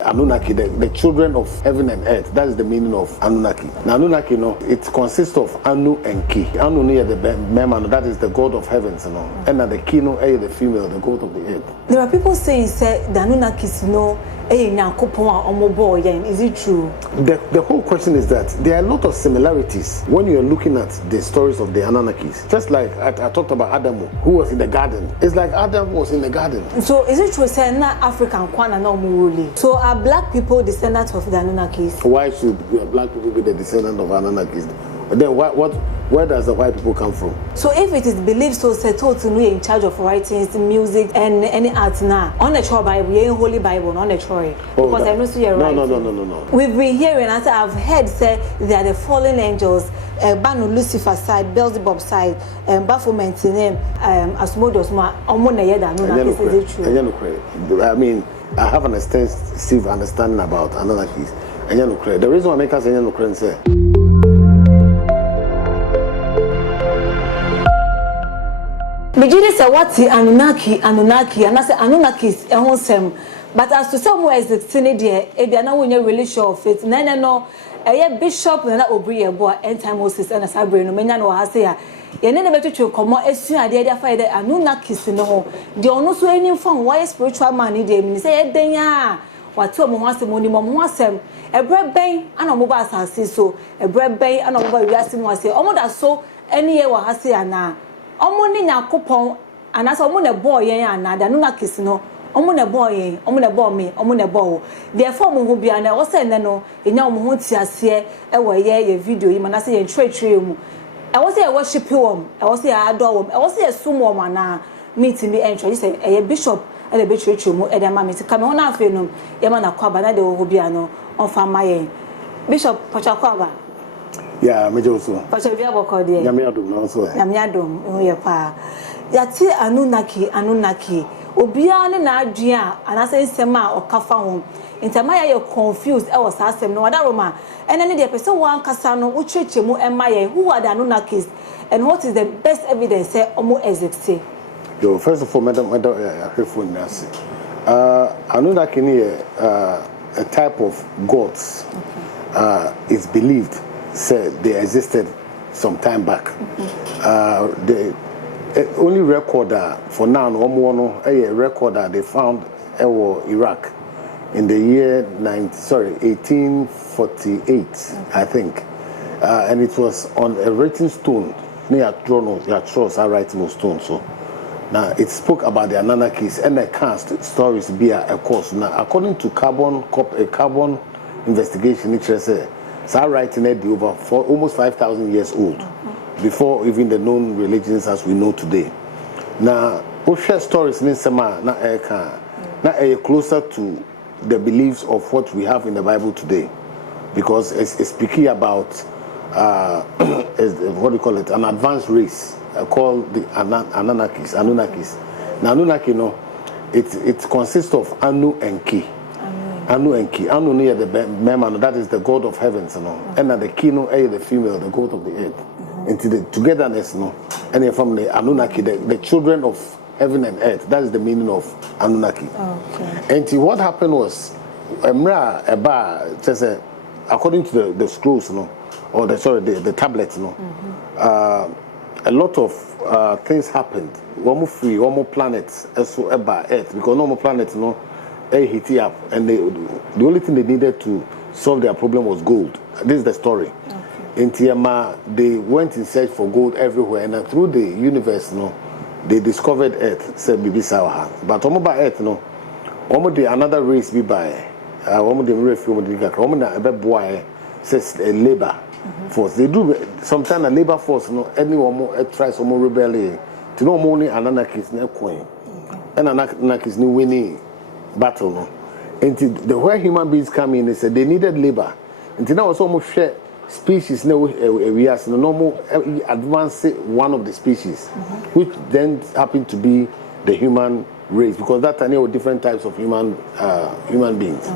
Anunnaki, the children of heaven and earth. That is the meaning of Anunnaki. Now, Anunnaki, it consists of Anu and Ki. Anu near the Memano, that is the god of heavens, and the Ki, the female, the god of the earth. There are people saying, the Anunnakis, is it true? The whole question is that there are a lot of similarities when you're looking at the stories of the Anunnakis. Just like I talked about Adam, who was in the garden. It's like Adam was in the garden. So is it true say na African kwana no muruli? So are black people descendants of the Anunnakis? Why should black people be the descendant of Anunnakis? Then where does the white people come from? So if it is believed so settled to know in charge of writings, music, and any art now, on the Torah Bible, you Holy Bible, on the Torah. Because I know so you're right. No. We've been hearing, as I've heard say they are the fallen angels, Banu Lucifer side, Beelzebub side, Baphomet name, Asmodeus ma, Omona Yeda, Anunnakis, is it true? I mean, I have an extensive understanding about Anunnakis. The reason why I make us say Mijiri say what Anunnaki, and I say Anunnakis Nsem. But as to somewhere is the there, if you are not relation of it, no, a bishop na Obiri Yeboah end time Moses and a Sabre no menya no ha say ya. Ye ne beto twe komo esu ade ade afa ide Anunnakis no ho. De ono so any from why spiritual man ni dey me say ye den ya. Watu mo ho asem oni mo ho asem. Ebre ben ana mo ba asase so, ebre ben ana mo ba wiase mo ase. Omo da so any ye wa ha say ana. Omo ni Nyakopon anasa omo na boy yen ana da Anunnakis no omo na boy yen omo na boy me omo na boy therefore mo ho bia na o say ne no enya omo ho tiase e wo ye video yi manase ye tweretwere mu e wo say e worship wom e wo say adore wom e wo say sum wom ana meet me entry say e bishop e le be tweretwere mu e da ma me tika me ho na afi no ye ma na kwaba na de wo ho bia no on fa ma yen bishop pacha kwaba. Yeah, me also. Pacha bia boko de. Yamiadum no so. Yamiadum ho ye pa. Yati Anunnaki obia ne na adua anase nsem a okafa ho ntama ya confused e was asem no wada roma ene ne de pese wan kasa no ucheche mu ema ye who are the Anunnakis and what is the best evidence say omo exist? Yo, first of all, madam phone nasi Anunnaki ni a type of gods. It's believed said they existed some time back. The only recorder for now, a recorder they found in Iraq in the year 1848, I think, and it was on a written stone near Tronos, a writing stone. So now it spoke about the Anunnakis and the cast stories be a course. Now, according to carbon investigation, it says. So writing it over for almost 5,000 years old, before even the known religions as we know today. Now, we share stories in Nsem na closer to the beliefs of what we have in the Bible today, because it's speaking about what do you call it, an advanced race called the Anunnakis. Now, Anunnaki, it consists of Anu and Ki. Anu and Ki. Anu near the Memano, that is the god of heavens, and the Ki, the female, the god of the earth. And the togetherness, and from the Anunnaki, the children of heaven and earth. That is the meaning of Anunnaki. And what happened was, according to the scrolls, or the tablets, a lot of things happened. One more planets, so about Earth, because no more planets, hit up, and the only thing they needed to solve their problem was gold. This is the story. In Tiama, they went in search for gold everywhere, and through the universe, they discovered Earth. Said Bibi Sawaha, but by Earth, another race be by. Boy says a labor force. They do sometimes a labor force. Anyone more tries some more rebellion. To know more Anunnakis no coin, and Anunnakis no winning battle. And the where human beings come in, they said they needed labor. And now also almost share species no areas no normal advanced one of the species, which then happened to be the human race, because that time there were different types of human beings.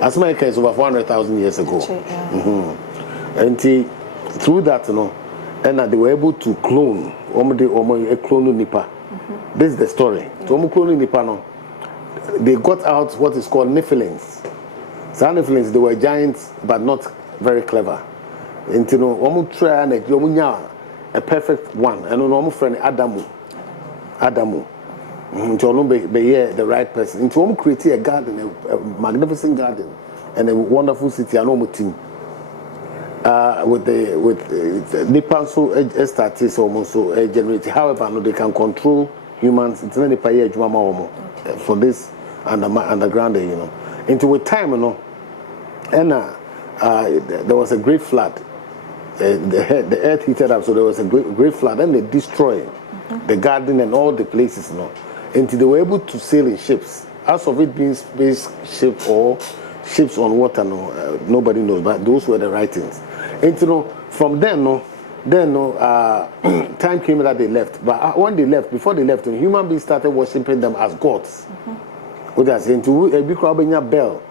As my case over 400,000 years ago. And through that, and they were able to clone clone Nipa. This is the story. So clone Nipa, they got out what is called Nephilims. Some influence they were giants but not very clever. And you know, one try and a perfect one. And one friend Adamu. To be the right person. Into one create a garden, a magnificent garden, and a wonderful city. And team. With the Nipan so started almost so generate. However, no, they can control humans. It's not a for this underground, you know. Into with time, you know, and there was a great flood. The earth heated up, so there was a great flood, and they destroyed the garden and all the places, you know. Until they were able to sail in ships. As of it being space ship or ships on water, no, nobody knows, but those were the writings. And you know, from then, time came that they left. But when they left, before they left, human beings started worshiping them as gods. What I say, into a big bell,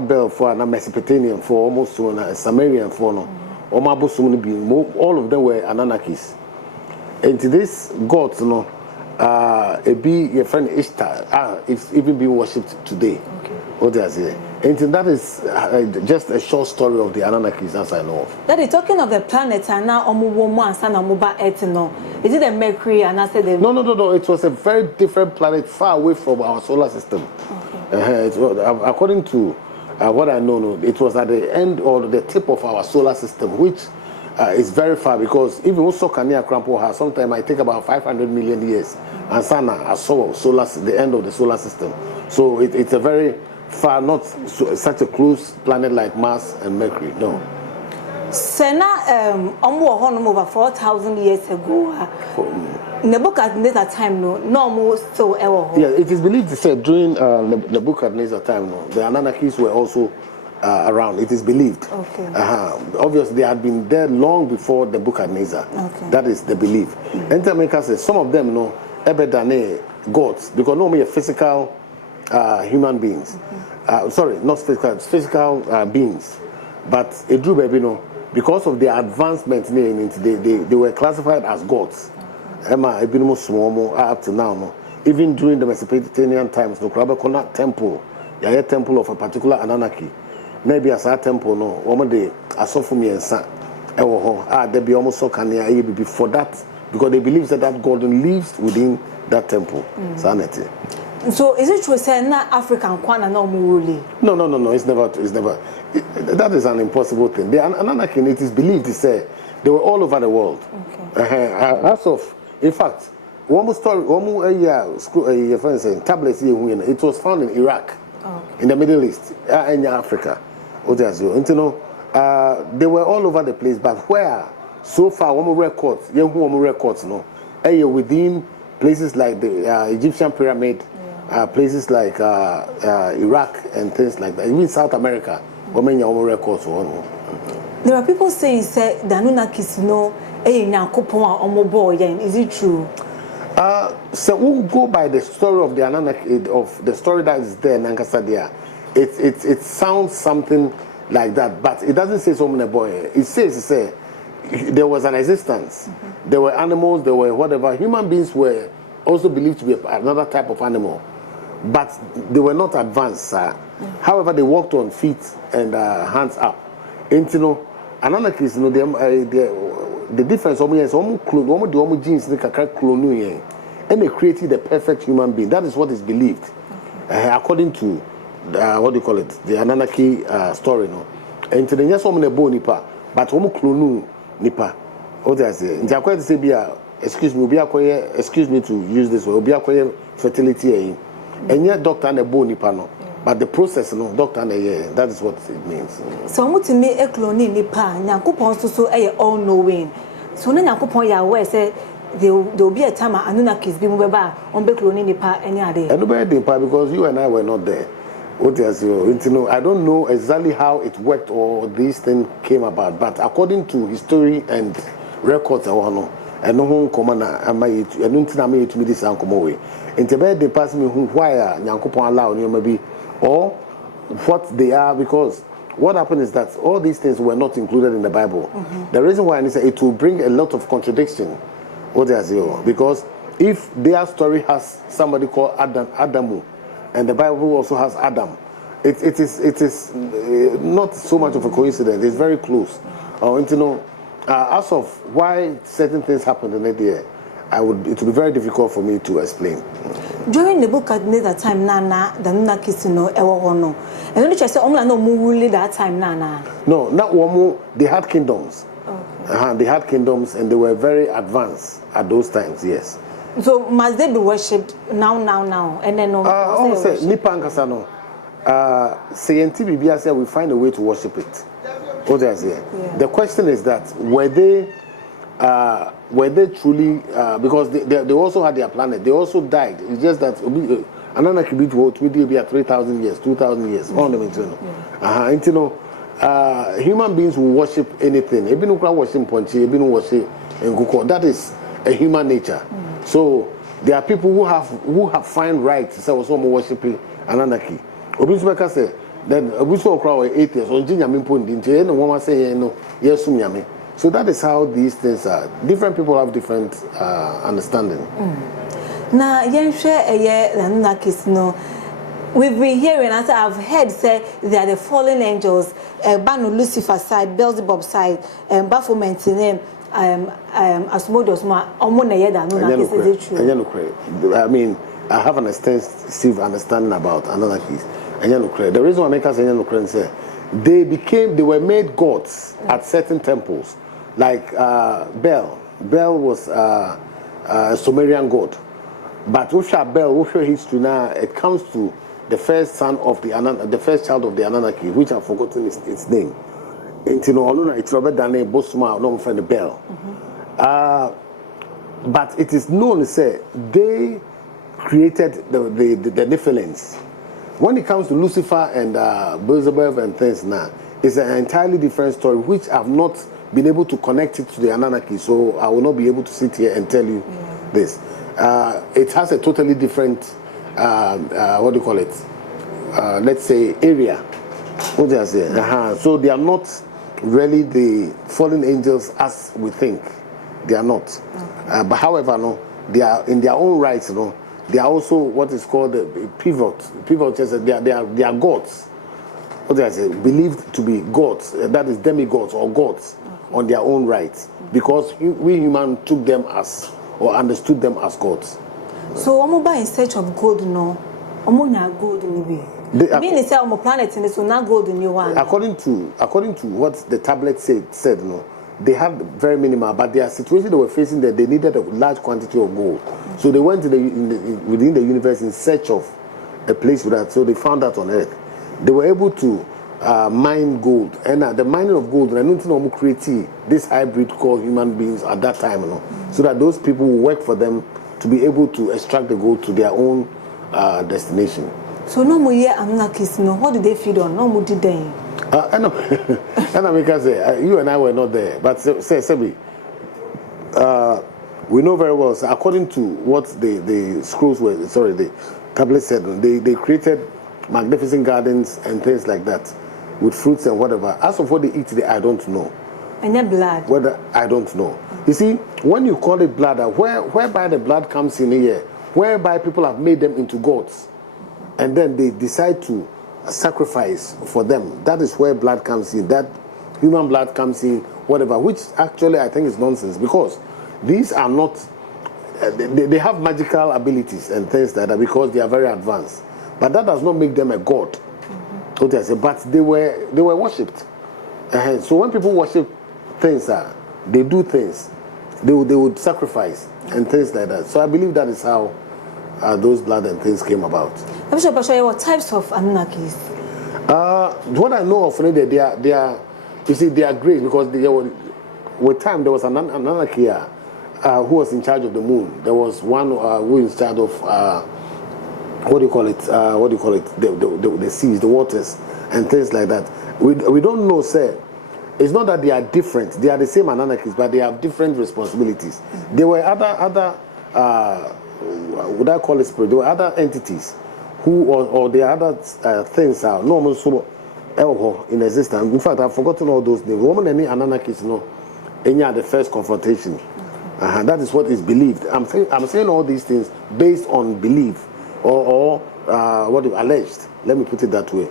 bell for a Mesopotamian, for almost a Sumerian, for no, or Mabusuni being all of them were Anunnakis. And to this gods, you know, a be your friend Ishtar, it's even being worshipped today. What I say. And that is just a short story of the Anunnakis, as I know of. That is talking of the planets and now Omuwomo and San Amuba Earth. No, is it the Mercury and I said the? No. It was a very different planet, far away from our solar system. It was, according to what I know, it was at the end or the tip of our solar system, which is very far because even also Kania Krampo has sometimes might take about 500 million years, and Sana saw the end of the solar system. So it's a very far, not such a close planet like Mars and Mercury. No. Sena over 4,000 years ago. Nebuchadnezzar time no still ever. Yeah, it is believed to say during Nebuchadnezzar time the Anunnakis were also around. It is believed. Okay. Obviously, they had been there long before Nebuchadnezzar. Okay. That is the belief. Enter says some of them ebedane gods because normally physical human beings. Sorry, not physical beings. But a Drew baby because of their advancement they were classified as gods. Emma Ebinimo Smomo up to now. Even during the Mesopotamian times, no Krabakona temple, a temple of a particular Anunnaki. Maybe as a temple, no, one day, I saw for me and son. There be almost so can before that, because they believe that God lives within that temple. Sanity. So is it true say na African kwana no muruli? No, it's never. That is an impossible thing. The Anunnaki, it is believed to say they were all over the world. Okay. As of, in fact, one story, tablets here, it was found in Iraq, in the Middle East, in Africa. They were all over the place, but where so far records, within places like the Egyptian pyramid, places like Iraq and things like that, even South America, records. There are people saying the Anunnakis is it true? So we'll go by the story of the Anunnaki, of the story that is there in Nankasadia. It sounds something like that, but it doesn't say so many boy. It says there was an existence. There were animals, there were whatever. Human beings were also believed to be another type of animal, but they were not advanced. However, they walked on feet and hands up. And Anunnakis, the difference is almost genes and they created the perfect human being. That is what is believed, according to what do you call it, the Anunnaki story. And to the yes woman bo nipa, but clone nipa. What I say? Excuse me to use this word. Fertility, and yet doctor and a bo nipa no. But the process, doctor, that is what it means. So, what to me a clone nipa, Nakupon so all knowing. So, Nakupon Yahweh said there will be a time Anunnakis be moved back on the clone nipa any other. And nobody because you and I were not there. I don't know exactly how it worked or this thing came about, but according to history and records, I no home commander, I don't think to me this and come away. And the pass me why Yankupon allow you maybe. Or what they are, because what happened is that all these things were not included in the Bible. The reason why I say it will bring a lot of contradiction, because if their story has somebody called Adamu, and the Bible also has Adam, it is not so much of a coincidence. It's very close. And you know, as of why certain things happened in the year, it would be very difficult for me to explain. During the book at that time, Nana, the Anunnaki no ewo no. And then you say, "Omla no mu that time, Nana." No, not one. They had kingdoms. Okay. They had kingdoms, and they were very advanced at those times. Yes. So must they be worshipped now, and then no? Say Nipan Kasano. CNT Bibia said we find a way to worship it. What I say. The question is that were they truly because they also had their planet. They also died. It's just that Anunnaki be at 3,000 years, 2,000 years. All them you know. Human beings will worship anything. Even worship Ponchi, even worship Nguko. That is a human nature. So there are people who have find right to say also worshiping Anunnaki. Obiri say then Obiri okra 8 years. Onji nyame mpondi nti no one say no yesum nyame. So that is how these things are. Different people have different understanding. Now, yenhwe Anunnakis no. We've been hearing, as I've heard, say they are the fallen angels. Banu Lucifer side, Beelzebub side, Baphomet name. Asmodos ma omona yeda Anunnakis is true. I mean, I have an extensive understanding about Anunnakis. The reason why I make us say they were made gods at certain temples. Like Bel was a Sumerian god, but Bel, history now, it comes to the first son of the first child of the Anunnaki, which I've forgotten its name. It's Robert Dane Bosma, no friend Bel. But it is known to say they created the Nephilims. When it comes to Lucifer and Beelzebub and things now, it's an entirely different story, which I've not been able to connect it to the Anunnaki, so I will not be able to sit here and tell you this. It has a totally different, what do you call it? Let's say area. What do I say? So they are not really the fallen angels as we think. They are not. But however, no, they are in their own rights. No, they are also what is called the pivot. Pivot just they are gods. What do I say? Believed to be gods. That is demigods or gods on their own rights, because we humans took them as or understood them as gods. So omo in search of gold, no, omo na gold maybe. Meaning say omo planet in so na gold in one. According to what the tablet said, no, they had very minimal, but their situation they were facing that they needed a large quantity of gold. So they went to within the universe in search of a place for that. So they found that on Earth. They were able to mine gold, and the mining of gold, I don't know create this hybrid called human beings at that time, you know, so that those people will work for them to be able to extract the gold to their own destination. So no more here Anunnakis, no, what did they feed on? No more did they? I know, and I make us say you and I were not there, but say Sebi, we know very well. So according to what the scrolls were, the tablet said, they created magnificent gardens and things like that, with fruits and whatever. As of what they eat, I don't know. And their blood? Whether I don't know. You see, when you call it blood, whereby the blood comes in here, whereby people have made them into gods, and then they decide to sacrifice for them. That is where blood comes in. That human blood comes in, whatever. Which actually I think is nonsense, because these are not. They have magical abilities and things like that because they are very advanced. But that does not make them a god. What I say, but they were worshipped. So when people worship things, they do things. They would sacrifice and things like that. So I believe that is how those blood and things came about. What types of Anunnakis? What I know of, they are you see, they are great because with time there was an Anunnaki who was in charge of the moon. There was one who was in charge of what do you call it? The seas, the waters, and things like that. We don't know, sir. It's not that they are different. They are the same Anunnakis, but they have different responsibilities. There were other would I call it spirit? There were other entities who, or the other things are normal so in existence. In fact, I've forgotten all those names. Woman any Anunnakis, any the first confrontation. That is what is believed. I'm saying all these things based on belief. Or what alleged, let me put it that way.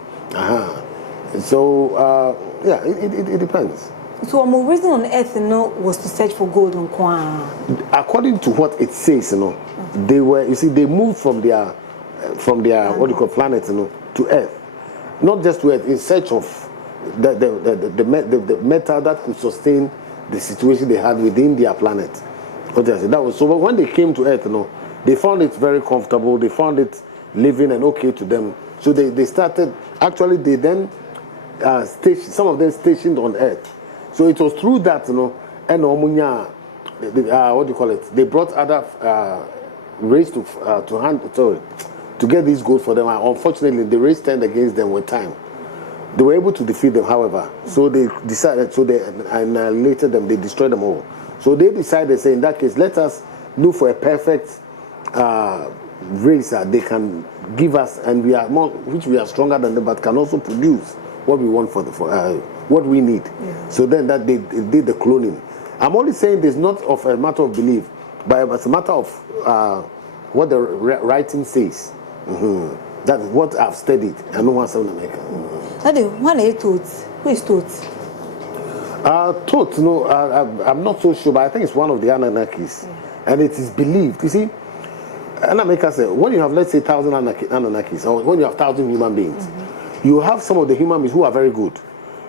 So yeah, it depends. So our reason on earth, was to search for gold on Kwan. According to what it says, they were. You see, they moved from their what you call planet, to Earth, not just to Earth, in search of the metal that could sustain the situation they had within their planet. That was so. But when they came to Earth, they found it very comfortable. They found it living and okay to them. So they started. Actually, they then some of them stationed on Earth. So it was through that, and what do you call it? They brought other race to get these gold for them. Unfortunately, the race turned against them with time. They were able to defeat them, however. So they decided. So they annihilated them. They destroyed them all. So they decided, say, in that case, let us look for a perfect race that they can give us, and we are more, which we are stronger than them, but can also produce what we want for what we need. Yeah. So then that they did the cloning. I'm only saying this not of a matter of belief, but it's a matter of what the writing says. That's what I've studied. I know what's in America. Daddy, one is Totes. Who is Totes? Totes, I'm not so sure, but I think it's one of the Anunnakis. Yeah. And it is believed. You see, America said, when you have, let's say, 1,000 Anunnakis, or when you have 1,000 human beings, you have some of the human beings who are very good.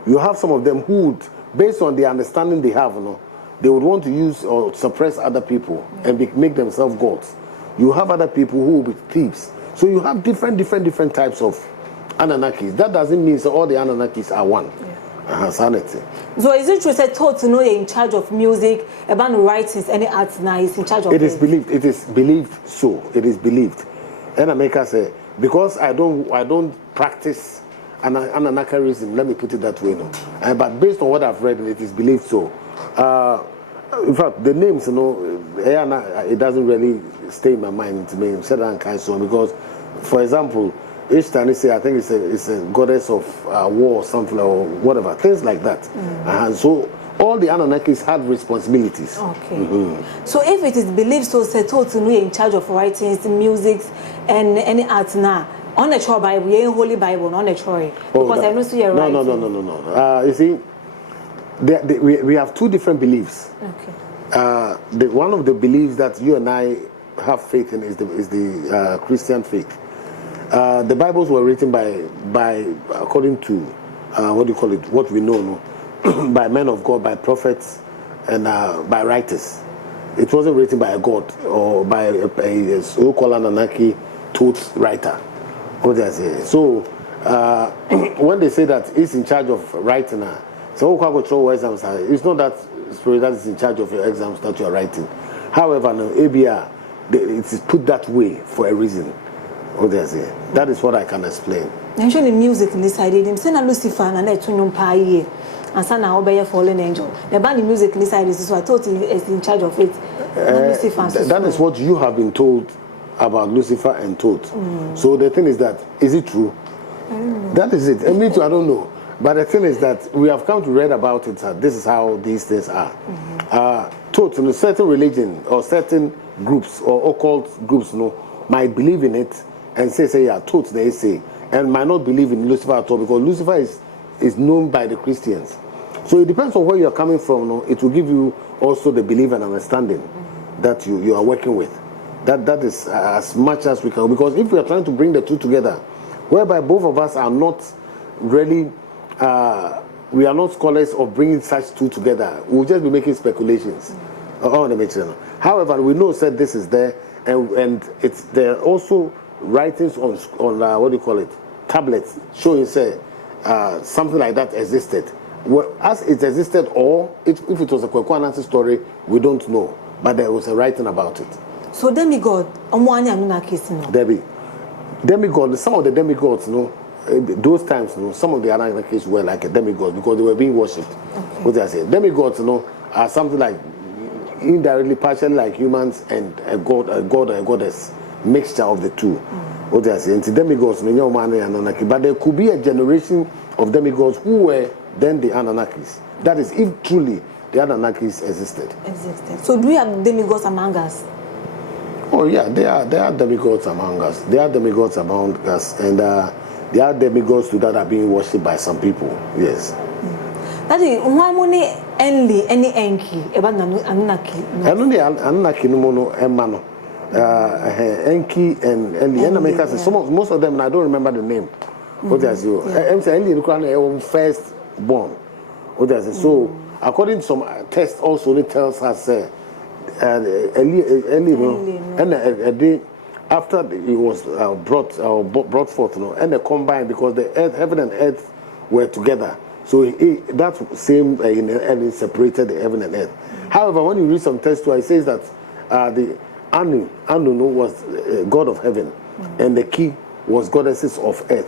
You have some of them who would, based on the understanding they have, they would want to use or suppress other people and make themselves gods. You have other people who will be thieves. So you have different types of Anunnakis. That doesn't mean all the Anunnakis are one. Sanity. So is it true that Totes you're in charge of music, about writings, any arts now is in charge of it? Is believed. It is believed so. It is believed. And America say, because I don't practice Anunnakiism, let me put it that way, but based on what I've read, it is believed so. In fact, the names, it doesn't really stay in my mind to me, because, for example, each time they say, I think it's a goddess of war or something or whatever, things like that. And so all the Anunnakis had responsibilities. Okay. So if it is believed so, Totes you're in charge of writings, music, and any arts now, on the Chor Bible, you're in Holy Bible, on the Chor. Because I know so you're right. No. You see, we have two different beliefs. Okay. One of the beliefs that you and I have faith in is the Christian faith. The Bibles were written by according to what do you call it? What we know, by men of God, by prophets, and by writers. It wasn't written by a god or by a so-called Anunnaki Totes writer. So when they say that he's in charge of writing, so it's not that spirit that is in charge of your exams that you are writing. However, ABR, it is put that way for a reason. That is what I can explain. Actually, music in this side, him saying Lucifer and I to know pie, and son now obey a fallen angel. The band music in this side is what I thought he is in charge of it. That is what you have been told about Lucifer and Totes. So the thing is that, is it true? That is it. And me too, I don't know. But the thing is that we have come to read about it, that this is how these things are. Totes in a certain religion or certain groups or occult groups might believe in it and say yeah, Totes they say, and might not believe in Lucifer at all, because Lucifer is known by the Christians. So it depends on where you are coming from. It will give you also the belief and understanding that you are working with. That is as much as we can, because if we are trying to bring the two together, whereby both of us are not really, we are not scholars of bringing such two together, we'll just be making speculations on the material. However, we know that this is there, and it's there are also writings on what do you call it, tablets showing something like that existed. Well, as it existed, or if it was a Kwekwanansi story, we don't know, but there was a writing about it. So demigod, demigod, some of the demigods, those times, some of the Anunnakis were like a demigod because they were being worshipped. Okay. What I say, demigods, are something like indirectly, partially like humans and a god or a goddess, mixture of the two. What I say, and demigods, but there could be a generation of demigods who were then the Anunnakis. That is, if truly the Anunnakis existed. So do we have demigods among us? Oh yeah, there are demigods among us. There are demigods among us, and There are demigods to that are being worshipped by some people. Yes. That is why money only any enki about Anunnaki. Anunnaki no mono emano. Enki and Enli. Most of them, and I don't remember the name. What does you? I'm saying Enli the first born. What does it? So according to some tests, also it tells us Enli and a day after it was brought forth, and they combined because the earth, heaven and earth were together. So that same in separated the heaven and earth. However, when you read some text, it says that the Anu was God of heaven, and the Ki was goddesses of earth.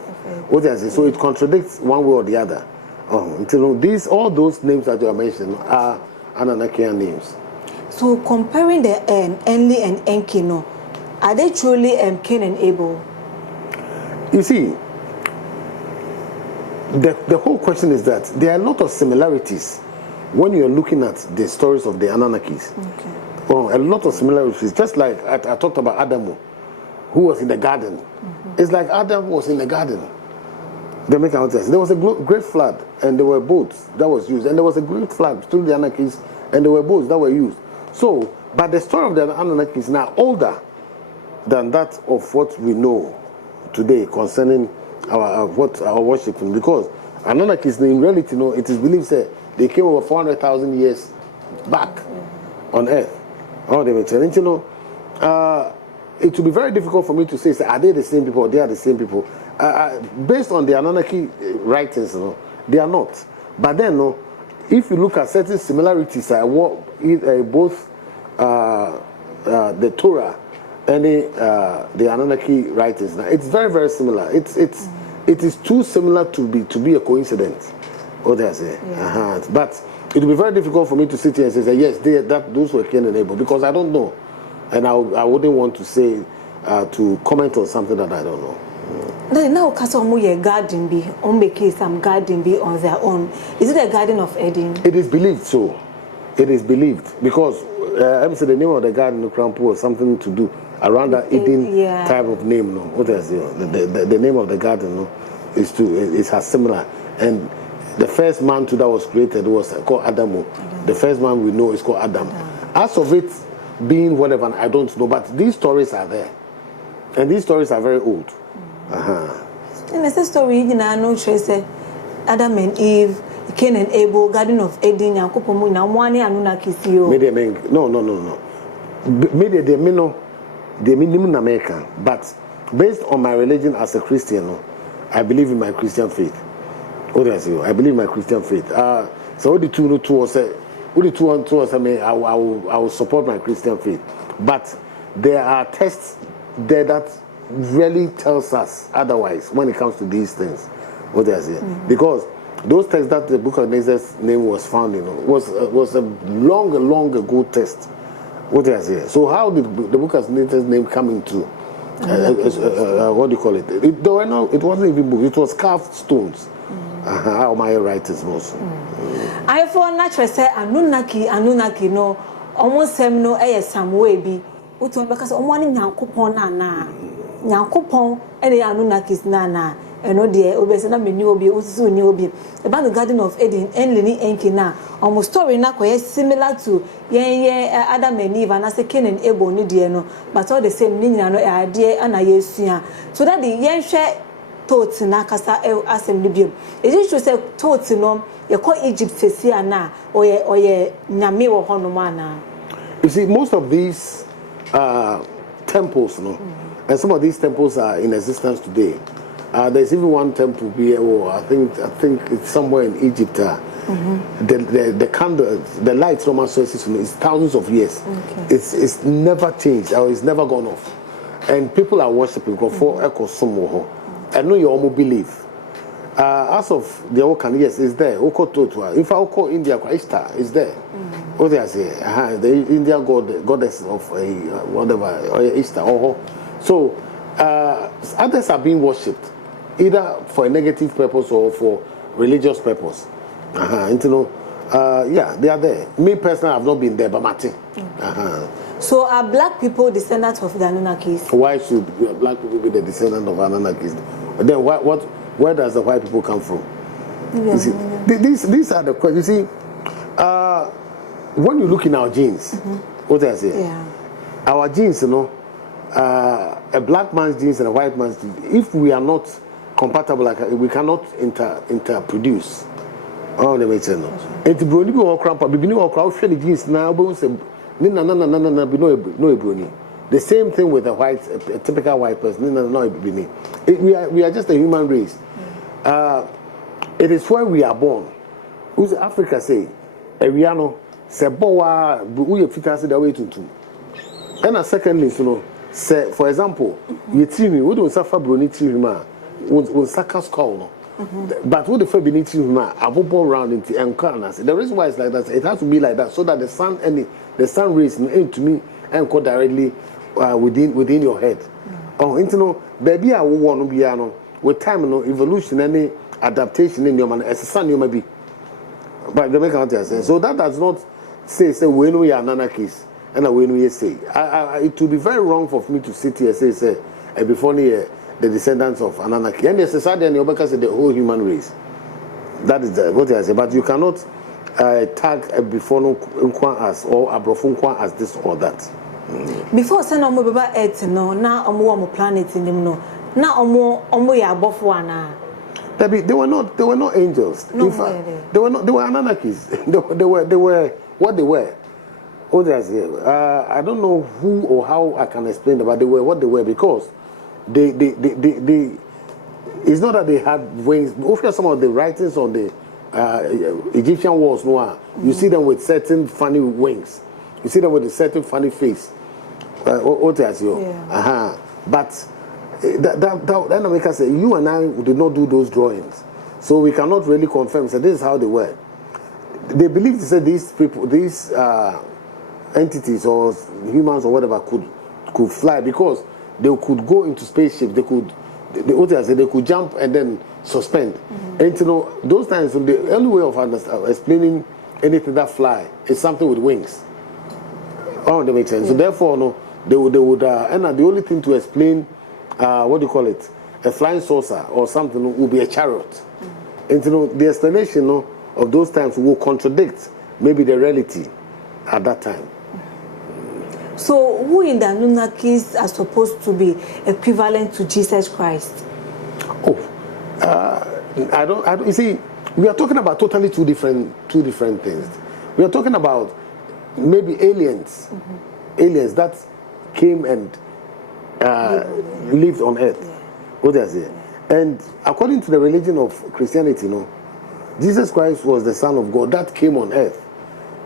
What does it? So it contradicts one way or the other. Until all those names that you are mentioning are Anunnakian names. So comparing the Enli and Enki, are they truly Cain and Abel? You see, the whole question is that there are a lot of similarities when you're looking at the stories of the Anunnakis. Okay. A lot of similarities. Just like I talked about Adam, who was in the garden. It's like Adam was in the garden. They make out there was a great flood, and there were boats that was used, and there was a great flood through the Anunnakis, and there were boats that were used. So, but the story of the Anunnakis is now older than that of what we know today concerning our worshiping, because Anunnakis in reality, it is believed that they came over 400,000 years back on Earth. Oh, they were challenged. It will be very difficult for me to say, are they the same people or they are the same people? Based on the Anunnaki writings, they are not. But then, if you look at certain similarities, both the Torah and the Anunnaki writings, now it's very, very similar. It is too similar to be a coincidence. What they say. But it will be very difficult for me to sit here and say yes, those were Cain and Abel, because I don't know, and I wouldn't want to say to comment on something that I don't know. Now, Kasomu garden be on making some garden be on their own. Is it a garden of Eden? It is believed so. It is believed because I would say the name of the garden of Krampo was something to do around that Eden type of name. What is the name of the garden? It has similar, and the first man that was created was called Adam. The first man we know is called Adam. As of it being whatever, I don't know, but these stories are there, and these stories are very old. And there's a story in no trace Adam and Eve, Cain and Abel, Garden of Eden, and Kopomu now one Anunnaki. No. Maybe they mean American, but based on my religion as a Christian, I believe in my Christian faith. What do I say? I believe in my Christian faith. So the two was I will support my Christian faith. But there are texts there that really tells us otherwise when it comes to these things. What do I say? Because those texts that the Book of Nebuchadnezzar's name was found in was a long ago text. What do I say? So how did the Book of Nebuchadnezzar's name come into? What do you call it? It wasn't even book. It was carved stones. How my writers was. I for natural say Anunnaki no almost same no some way be. Uto because omwani nyankopon na nyankopon e dey Anunnakis na eno de obese na meni obi ususu ni obi about the Garden of Eden enlini enki na almost story na koye similar to Adam and Eve and Cain and Abel ni de no, but all the same ni nyina no e ade ana yesua so that the yenhwe taught na kasa assembly biom. Is it to say taught no you call Egypt sesia na oye nyame wo hono na. You see, most of these temples, and some of these temples are in existence today. There's even one temple here, I think it's somewhere in Egypt. The candle, the light from our sources is thousands of years. Okay. It's never changed, or it's never gone off, and people are worshiping God for Echo Sumo. I know you almost believe. As of the Okan, yes, it's there. If I call India, Ishtar is there. What do I say? The India goddess of whatever, or Ishtar. So others are being worshipped, either for a negative purpose or for religious purpose. They are there. Me personally, I've not been there, but Martin. So are black people descendants of the Anunnakis? Why should black people be the descendants of Anunnakis? Then where does the white people come from? You see, these are the questions. You see, when you look in our genes, what I say, our genes, a black man's genes and a white man's genes, if we are not compatible, like we cannot interproduce. Oh, they make sense. And to brony be all cramp, be no crowd the genes now, bones and no brony. The same thing with a typical white person. We are just a human race. It is where we are born. Who's Africa say? Eriano, Seboa, we fit the way to. And a secondly, say, for example, you see me, we don't suffer brunity, will sucker skull. But what the febinity, I will born around into Encarnas. The reason why it's like that, it has to be like that, so that the sun rays into me and go directly within your head. Baby, I will want to be with time, evolution, any adaptation in your man as a son, you may be. But the make say so that does not say when we are Anunnakis and when we say it would be very wrong for me to sit here say before the descendants of Anunnaki and the society and the whole human race. That is what I say. But you cannot tag before as or abrofunkwa as this or that. Before send on mobile earth no now on planet in them no now omo ya above one. They were not angels. No, in fact, they were Anunnakis. they were what they were. What I say, I don't know who or how I can explain it, but they were what they were because they it's not that they had wings. Over some of the writings on the Egyptian walls, you see them with certain funny wings. You see them with a certain funny face. What I say, but. That make us say you and I did not do those drawings, so we cannot really confirm. So this is how they were. They believe to say these people, these entities or humans or whatever could fly because they could go into spaceship. They could jump and then suspend. And those times the only way of explaining anything that fly is something with wings. Oh, that makes sense. So therefore, they would and the only thing to explain. What do you call it? A flying saucer or something will be a chariot. And the explanation of those times will contradict maybe the reality at that time. So, who in the Anunnakis are supposed to be equivalent to Jesus Christ? I don't. You see, we are talking about totally two different things. We are talking about maybe aliens that came and lived on earth. What I say. And according to the religion of Christianity, Jesus Christ was the Son of God that came on earth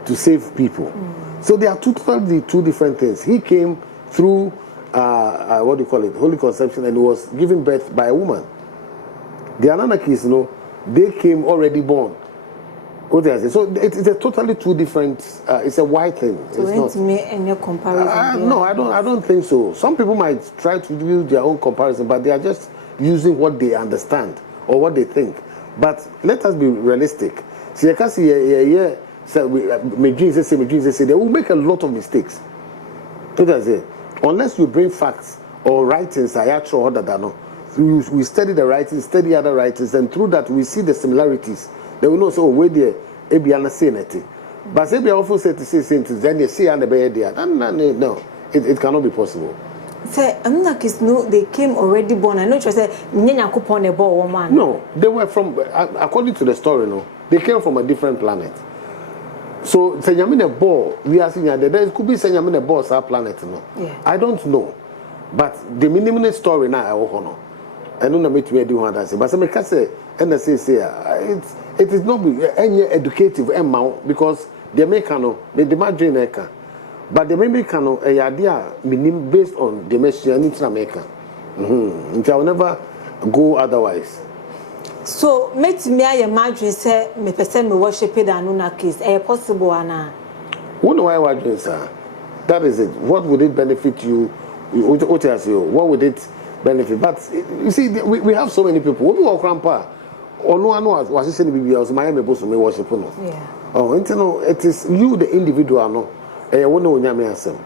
to save people. So they are totally two different things. He came through what do you call it? Holy conception, and was given birth by a woman. The Anunnakis, they came already born. What I say. So it's a totally two different. It's a white thing. So it's not any comparison. No, I don't think so. Some people might try to do their own comparison, but they are just using what they understand or what they think. But let us be realistic. See, I can see they will make a lot of mistakes. What I say. Unless you bring facts or writings, we study the writings, study other writings, and through that we see the similarities. They will know so where the Ebiana saying. But if they also say to say things, then they see and the bed there. No, it cannot be possible. Say Anunnakis they came already born. I know you say Nyanya a ball woman. No, they were from according to the story, they came from a different planet. So Senyamine ball, we are seeing that there could be Senyamine ball our planet, Yeah. I don't know. But the minimum story now I will I don't know me to do what I say. But some can say it is not any educative amount because they make they demand drain. But the make a idea minim based on the message in America. I will never go otherwise. So make me I imagine say me person me worship the Anunnakis. Possible ana? What do I imagine, sir? That is it. What would it benefit you? What would it benefit? But you see, we have so many people. We walk grandpa. Or no one was saying BB was my me worship. Yeah. Oh, it is you, the individual. No, I won't know Nsem.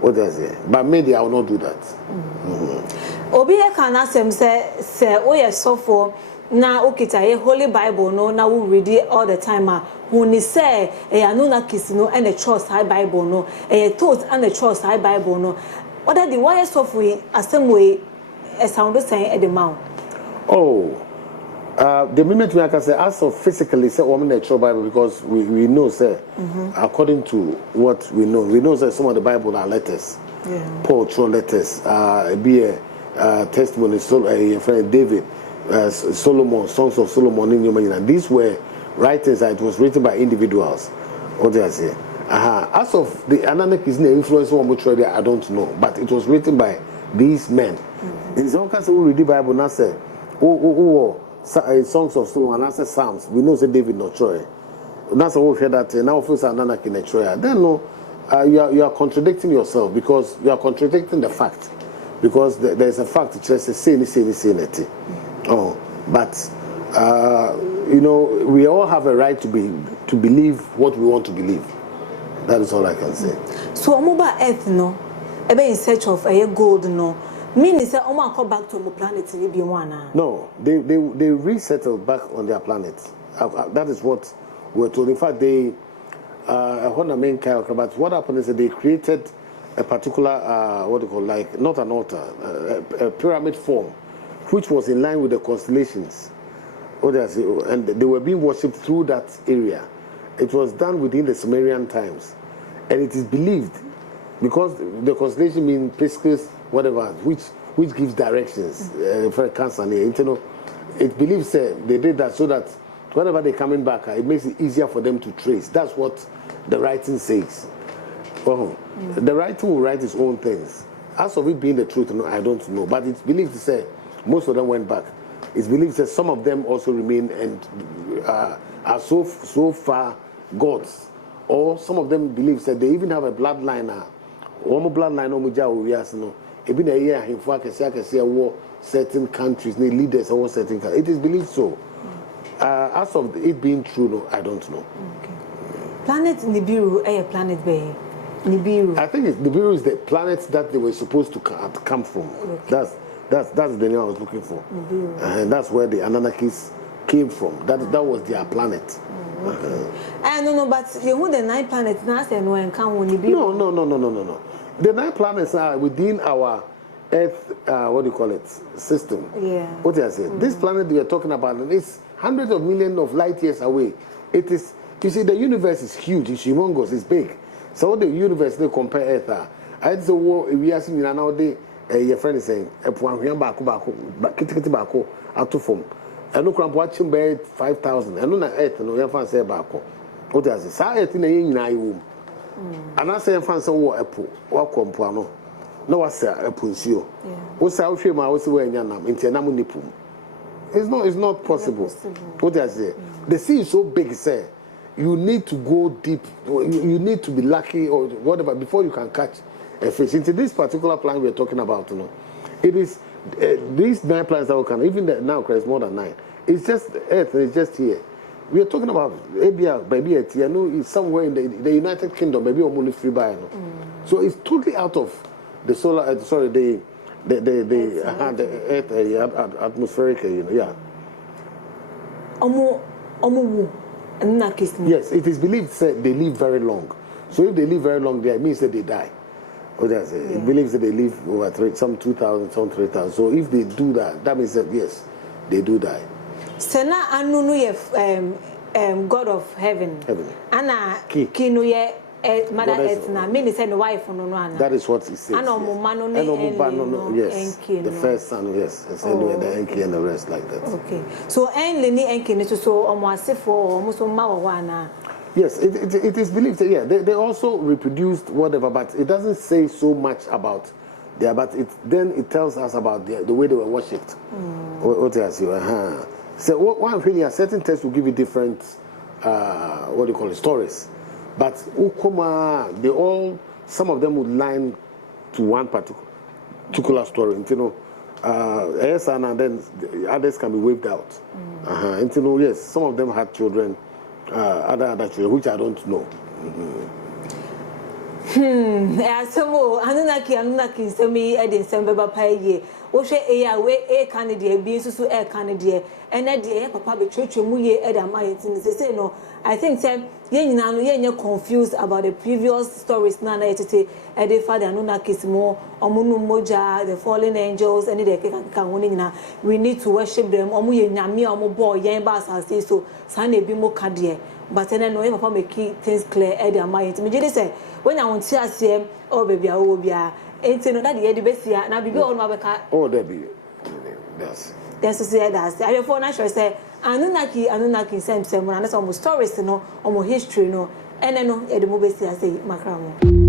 What does it? But maybe I will not do that. Obi e kan asem say o ye sofo na okita ye Holy Bible no na we read it all the time when he say e Anunnaki no and the trust high Bible no e thought and the trust high Bible no other the why sofo we asem we e sound saying at the mouth. Oh, the minute we can say as of physically say woman natural Bible because we know say according to what we know say some of the Bible are letters. Yeah. Paul through letters, be a testimony, your friend David, Solomon, songs of Solomon in Yeboah. These were writings that it was written by individuals. What did I say? As of the Anunnaki influence on which I don't know, but it was written by these men. In some cases, we read the Bible now say, songs of Solomon, and say Psalms. We know say David not Troy. That's all we hear that now first Anunnaki not Troy. Then no. You are contradicting yourself because you are contradicting the fact because there is a fact that says say it. Oh, but you know we all have a right to believe what we want to believe. That is all I can say. So mobile Earth no, ebe in search of a gold no. Meaning say omo come back to the planet ni bi one. No, they resettled back on their planet. That is what we're told. In fact, they. But what happened is that they created a particular what do you call like not an altar, a pyramid form, which was in line with the constellations. And they were being worshipped through that area. It was done within the Sumerian times, and it is believed because the constellation means Pisces, whatever, which gives directions for cancer. It believes they did that so that whenever they're coming back, it makes it easier for them to trace. That's what the writing says. The writing will write its own things. As of it being the truth, no, I don't know. But it's believed to say most of them went back. It's believed that some of them also remain and are so far gods. Or some of them believe that they even have a bloodline. One bloodline, certain countries, leaders or certain countries. It is believed so. As of it being true, no, I don't know. Okay. Planet Nibiru, planet Bay. Nibiru. I think Nibiru is the planet that they were supposed to come from. Okay. That's the name I was looking for. Nibiru. And that's where the Anunnakis came from. That was their planet. Okay. I don't know, but you know the 9 planets now say no encounter Nibiru. No. The 9 planets are within our Earth, what do you call it, system. Yeah. What did I say? This planet we are talking about is hundreds of millions of light years away. It is, you see, the universe is huge, it's humongous, it's big. So the universe they compare Earth. I just war we are seeing nowadays. Your friend is saying, "Kitty bako out to form." And no crump watching bed 5,000. And no Earth, no your fan say bako. What does it say? Earth in a yin I womb. And I say, fan so war apple, or compuano. No, I say a punsio. What's our shame? I was wearing Yanam into Namunipum. It's not possible. What do I say? The sea is so big, sir. You need to go deep. You need to be lucky or whatever before you can catch a fish. Into this particular planet we're talking about, it is these 9 planets that we can even now it's more than 9. It's just Earth. It's just here. We are talking about ABR, baby. I know it's somewhere in the United Kingdom. Maybe only free by. So it's totally out of the solar. The Earth atmospheric. Yeah. Yes, it is believed that they live very long. So if they live very long, it means that they die. What does it? It believes that they live over some 2,000, some 3,000. So if they do that, that means that yes, they do die. Sena Anunu God of heaven. Anna Kinuye Mother Etna. Meaning said the wife on one. That is what he says. Yes. The first son, yes. And the Enki and the rest like that. Okay. So Enli Enki so almost for almost Mawana. Yes, it is believed that, yeah, they also reproduced whatever, but it doesn't say so much about there, but it tells us about the way they were worshipped. What else you So one thing, yeah, certain texts will give you different what do you call it, stories. But Ukoma, some of them would line to one particular story. Yes, and then the others can be wiped out. Yes, some of them had children. Other children, which I don't know. Anunnaki, so me, Nsem Baba Paye. wo hwe a candidate bi so air candidate ene de papa be twetwe mu ye e da ma yetin say no I think say ye nyina no ye confused about the previous stories na yetete e dey father Anunnaki mo omunu moja the fallen angels and the kan woni nyina we need to worship them omu ye nyame omu boy yen ba asase so san na bi mo ka de but ene no papa make things clear e dey am yet me dey say when I want to asem oh baby a wo bia enti no that dey dey besia na bibi on ma be ka oh there be that's so say that I for na sure say Anunnaki Nsem na some stories no omo history no ene no e dey mo besia say makramo